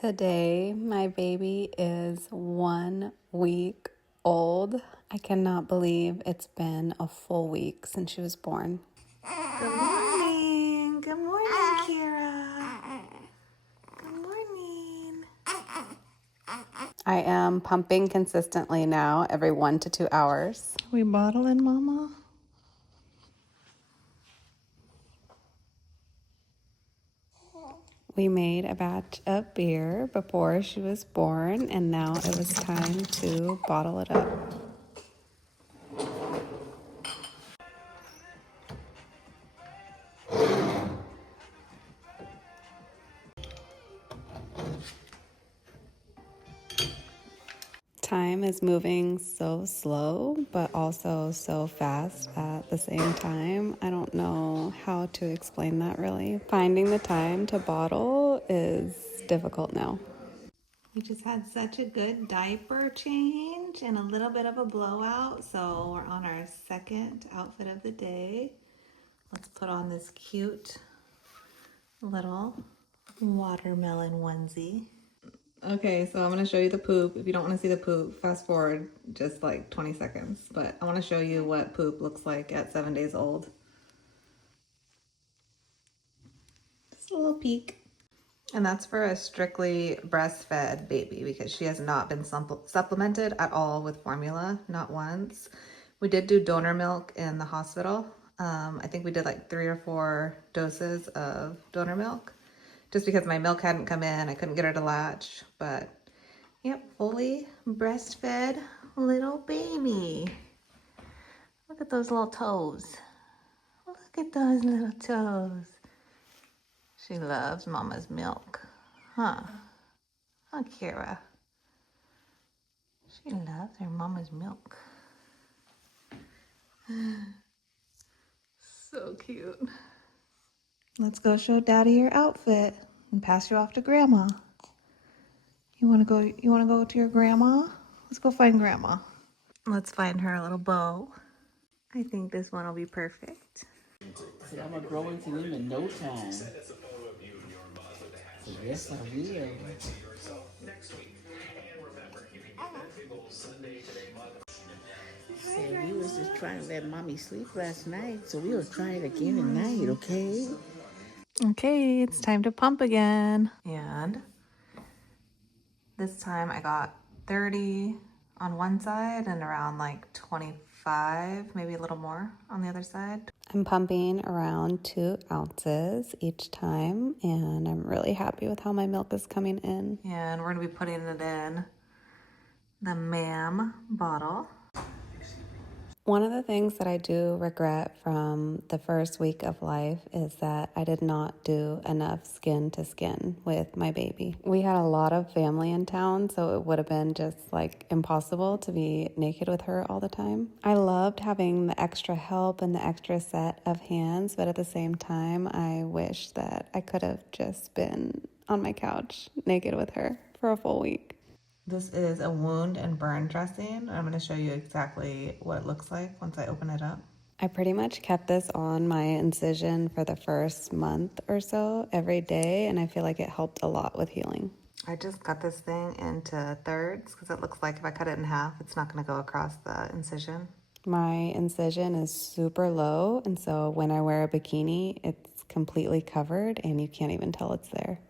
Today, my baby is 1 week old. I cannot believe it's been a full week since she was born. Good morning. Good morning, Kira. Good morning. I am pumping consistently now every 1 to 2 hours. We bottling, Mama? We made a batch of beer before she was born, and now it was time to bottle it up. Time is moving so slow, but also so fast at the same time. I don't know how to explain that really. Finding the time to bottle is difficult now. We just had such a good diaper change and a little bit of a blowout, so we're on our second outfit of the day. Let's put on this cute little watermelon onesie. Okay, so I'm going to show you the poop. If you don't want to see the poop, fast forward just like 20 seconds. But I want to show you what poop looks like at 7 days old. Just a little peek. And that's for a strictly breastfed baby because she has not been supplemented at all with formula, not once. We did do donor milk in the hospital. I think we did like 3 or 4 doses of donor milk just because my milk hadn't come in. I couldn't get her to latch, but yep, fully breastfed little baby. Look at those little toes. Look at those little toes. She loves mama's milk, huh? Huh, Kira? She loves her mama's milk. So cute. Let's go show Daddy your outfit and pass you off to Grandma. You wanna go to your grandma? Let's go find Grandma. Let's find her a little bow. I think this one will be perfect. So I'm gonna grow into them in no time. So yes, I will. So we was just trying to let mommy sleep last night, so we'll try it again tonight, okay? Okay, it's time to pump again. And this time I got 30 on one side and around like 25, maybe a little more on the other side. I'm pumping around 2 ounces each time, and I'm really happy with how my milk is coming in. And we're gonna be putting it in the ma'am bottle. One of the things that I do regret from the first week of life is that I did not do enough skin to skin with my baby. We had a lot of family in town, so it would have been just like impossible to be naked with her all the time. I loved having the extra help and the extra set of hands, but at the same time, I wish that I could have just been on my couch naked with her for a full week. This is a wound and burn dressing. I'm going to show you exactly what it looks like once I open it up. I pretty much kept this on my incision for the first month or so every day, and I feel like it helped a lot with healing. I just cut this thing into thirds because it looks like if I cut it in half, it's not going to go across the incision. My incision is super low, and so when I wear a bikini, it's completely covered and you can't even tell it's there.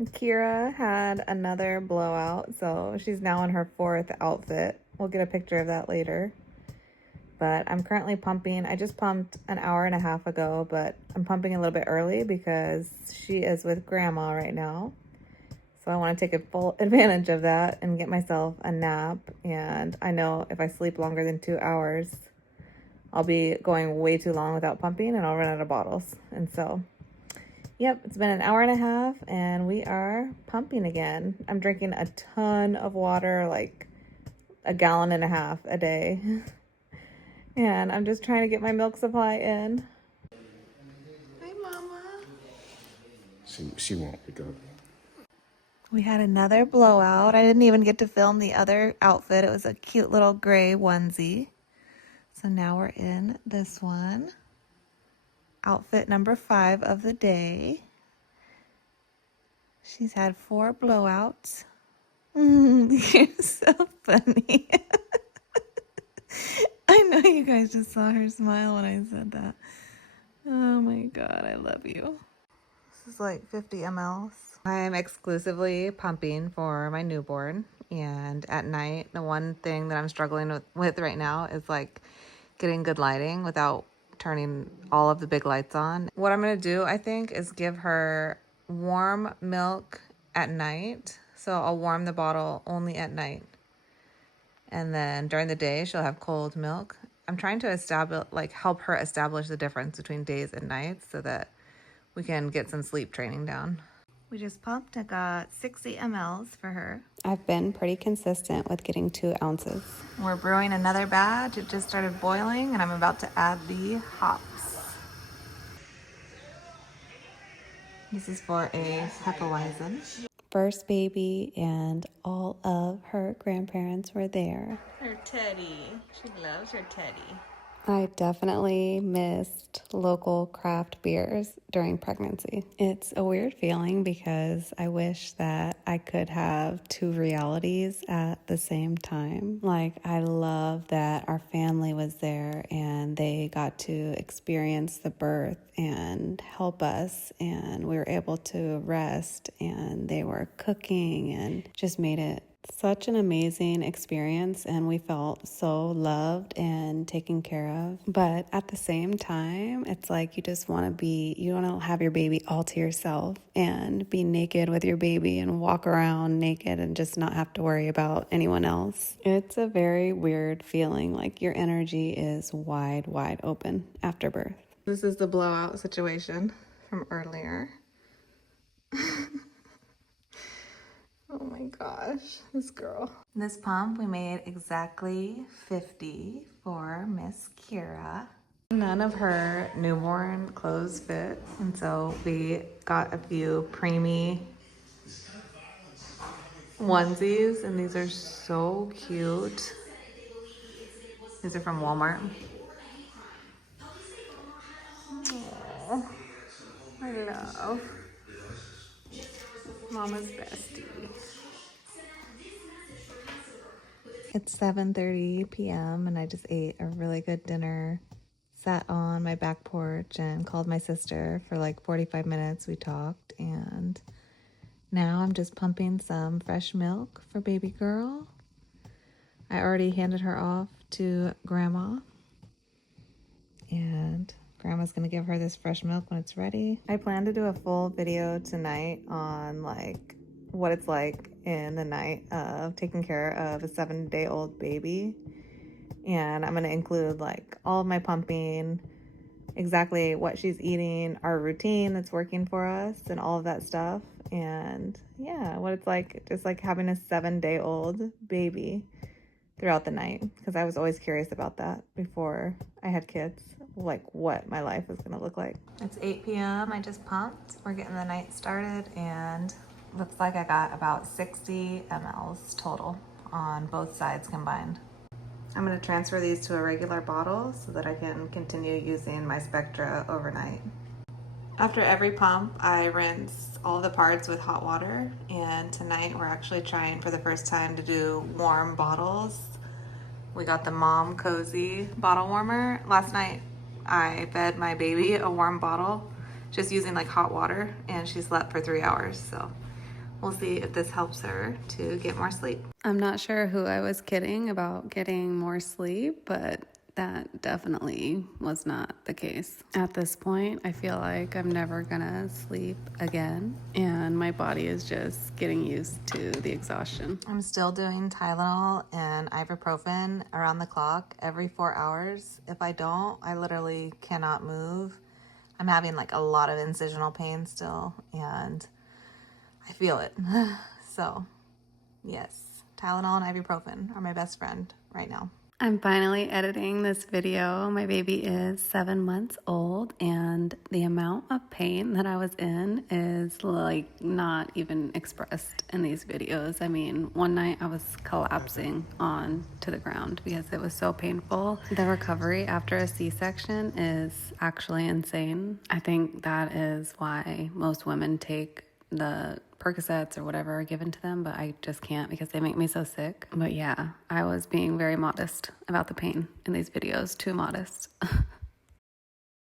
Kira had another blowout, so she's now on her 4th outfit. We'll get a picture of that later. But I'm currently pumping. I just pumped an hour and a half ago, but I'm pumping a little bit early because she is with Grandma right now. So I want to take a full advantage of that and get myself a nap. And I know if I sleep longer than 2 hours, I'll be going way too long without pumping and I'll run out of bottles. And so, yep, it's been an hour and a half and we are pumping again. I'm drinking a ton of water, like a gallon and a half a day. And I'm just trying to get my milk supply in. Hi, Mama. She won't wake up. We had another blowout. I didn't even get to film the other outfit. It was a cute little gray onesie. So now we're in this one. Outfit number 5 of the day. She's had 4 blowouts. You're so funny. I know you guys just saw her smile when I said that. Oh my God, I love you. This is like 50 mLs. I am exclusively pumping for my newborn. And at night, the one thing that I'm struggling with right now is like getting good lighting without turning all of the big lights on. What I'm gonna do, I think, is give her warm milk at night. So I'll warm the bottle only at night. And then during the day, she'll have cold milk. I'm trying to help her establish the difference between days and nights so that we can get some sleep training down. We just pumped. I got 60 mLs for her. I've been pretty consistent with getting 2 ounces. We're brewing another batch. It just started boiling and I'm about to add the hops. This is for a Hefeweizen. First baby and all of her grandparents were there. Her teddy. She loves her teddy. I definitely missed local craft beers during pregnancy. It's a weird feeling because I wish that I could have 2 realities at the same time. Like, I love that our family was there and they got to experience the birth and help us, and we were able to rest, and they were cooking and just made it such an amazing experience, and we felt so loved and taken care of. But at the same time, it's like you want to have your baby all to yourself and be naked with your baby and walk around naked and just not have to worry about anyone else. It's a very weird feeling, like your energy is wide open after birth. This is the blowout situation from earlier. Oh my gosh, this girl. This pump, we made exactly 50 for Miss Kira. None of her newborn clothes fit, and so we got a few preemie onesies, and these are so cute. These are from Walmart. Aww, I love Mama's bestie. It's 7:30 p.m. and I just ate a really good dinner, sat on my back porch and called my sister for like 45 minutes. We talked, and now I'm just pumping some fresh milk for baby girl. I already handed her off to Grandma, and Grandma's gonna give her this fresh milk when it's ready. I plan to do a full video tonight on like what it's like in the night of taking care of a 7-day-old baby. And I'm going to include like all of my pumping, exactly what she's eating, our routine that's working for us, and all of that stuff. And yeah, what it's like just like having a 7-day-old baby throughout the night, because I was always curious about that before I had kids, like what my life was going to look like. It's 8 p.m. I just pumped. We're getting the night started, and looks like I got about 60 mLs total on both sides combined. I'm going to transfer these to a regular bottle so that I can continue using my Spectra overnight. After every pump, I rinse all the parts with hot water, and tonight we're actually trying for the first time to do warm bottles. We got the Mom Cozy bottle warmer. Last night I fed my baby a warm bottle just using like hot water, and she slept for 3 hours, so we'll see if this helps her to get more sleep. I'm not sure who I was kidding about getting more sleep, but that definitely was not the case. At this point, I feel like I'm never gonna sleep again, and my body is just getting used to the exhaustion. I'm still doing Tylenol and ibuprofen around the clock every 4 hours. If I don't, I literally cannot move. I'm having like a lot of incisional pain still, and I feel it. So yes, Tylenol and ibuprofen are my best friend right now. I'm finally editing this video. My baby is 7 months old, and the amount of pain that I was in is like not even expressed in these videos. I mean, one night I was collapsing on to the ground because it was so painful. The recovery after a C-section is actually insane. I think that is why most women take the Percocets or whatever are given to them, but I just can't because they make me so sick. But yeah, I was being very modest about the pain in these videos, too modest.